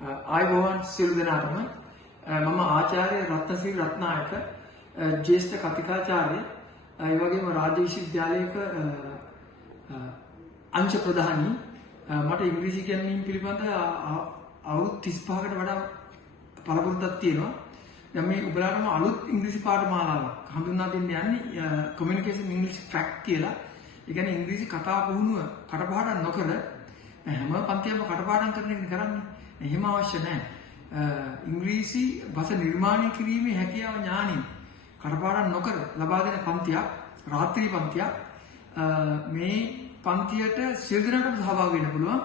ආයුබෝවන් සියලු දෙනාටම මම ආචාර්ය රත්නසිරි රත්නායක ජ්‍යෙෂ්ඨ කතිකාචාර්ය ඒ වගේම රාජ්‍ය විශ්වවිද්‍යාලයක අංශ ප්‍රධානී මට ඉංග්‍රීසි ඉගෙනීම පිළිබඳ අවුරුදු 35කට වඩා පළපුරුද්දක් තියෙනවා. දැන් මේ ඔයාලටම අලුත් ඉංග්‍රීසි පාඨමාලාවක් හඳුන්වා දෙන්න යන්නේ කමියුනිකේෂන් ඉංග්‍රීසි ට්‍රැක් කියලා. ඒ කියන්නේ ඉංග්‍රීසි කතා පුහුණුව කටපාඩම් නොකර හැම පන්තියක්ම කටපාඩම් කරන එක කරන්නේ. එහෙම අවශ්‍ය නැහැ. ඉංග්‍රීසි භාෂ නිර්මාණය කිරීමේ හැකියාව ඥානෙ කටපාඩම් නොකර ලබා දෙන පන්තියක් රාත්‍රී පන්තියක් මේ පන්තියට සියලු දෙනාටම සහභාගී වෙන්න පුළුවන්.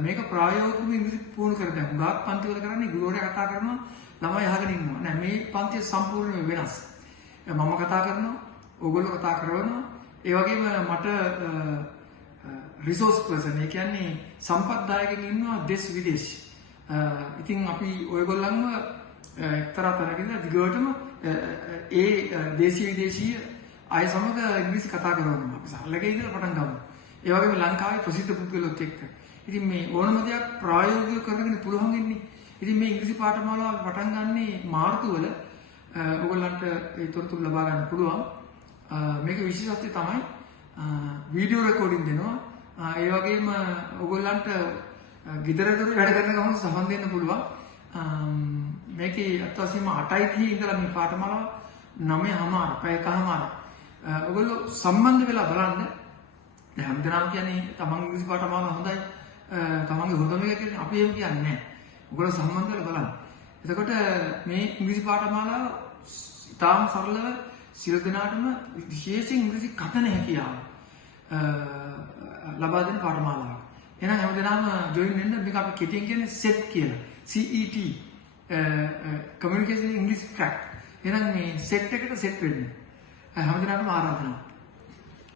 මේක ප්‍රායෝගිකව ඉංග්‍රීසි පුහුණු කරගන්න. ගාක් පන්තිවල කරන්නේ ගුරුවරයා කතා කරනවා ළමයි අහගෙන ඉන්නවා. නෑ මේ පන්තිය සම්පූර්ණයෙන් වෙනස්. මම කතා කරනවා, ඕගොල්ලෝ කතා කරනවා. ඒ වගේම මට රිසෝස් පර්සන් ඒ කියන්නේ සම්පත්දායකෙන් ඉන්නවා දෙස් විදේශ. ඉතින් අපි ඔයගොල්ලන්ව එක්තරා තරකින් දිගටම ඒ දේශීය විදේශීය අය සමග ඉංග්‍රීසි කතා කරනවා. අපි සරලගේ ඉඳලා පටන් ගමු. ඒ වගේම ලංකාවේ ප්‍රසිද්ධ පුද්ගලයොත් එක්ක. ඉතින් මේ ඕනම දෙයක් ප්‍රායෝගිකව කරගෙන පුළුවන් වෙන්නේ. ඉතින් මේ ඉංග්‍රීසි පාඨමාලාව පටන් ගන්නේ මාර්තු වල ඔයගොල්ලන්ට ඒ තොරතුරු ලබා ගන්න පුළුවන්. මේක විශේෂත්වය තමයි වීඩියෝ රෙකෝඩින් දෙනවා. ඒ වගේම ඔයගොල්ලන්ට ගෙදරදොර වැඩ කරන ගමන් සම්බන්ධ වෙන්න පුළුවන්. මේකේ අත්වශයෙන්ම 8යි ඉඳලා මේ පාඨමාලාව 9:00 පැයකමාර ඔයගොල්ලෝ සම්බන්ධ වෙලා බලන්න. දැන් හැමදෙනාම කියන්නේ තමන් ඉංග්‍රීසි පාඨමාලාව හොඳයි තමන්ගේ හොඳම එක කියන්නේ අපි එහෙම කියන්නේ නැහැ. ඔයගොල්ලෝ සම්බන්ධ වෙලා බලන්න. එතකොට මේ ඉංග්‍රීසි පාඨමාලාව ඉතාම සරලව සියලු දෙනාටම විශේෂයෙන් ඉංග්‍රීසි කතන හැකියාව ලබා දෙන පාඨමාලාවක්. එහෙනම් හැමදෙනාම ජොයින් වෙන්න. මේක අපි කෙටියෙන් කියන්නේ SET කියලා. CET කමියුනිකේෂන් ඉංග්‍රීසි ට්‍රැක්. එහෙනම් මේ SET එකට සෙට් වෙන්න. හැමදෙනාටම ආරාධනාවක්.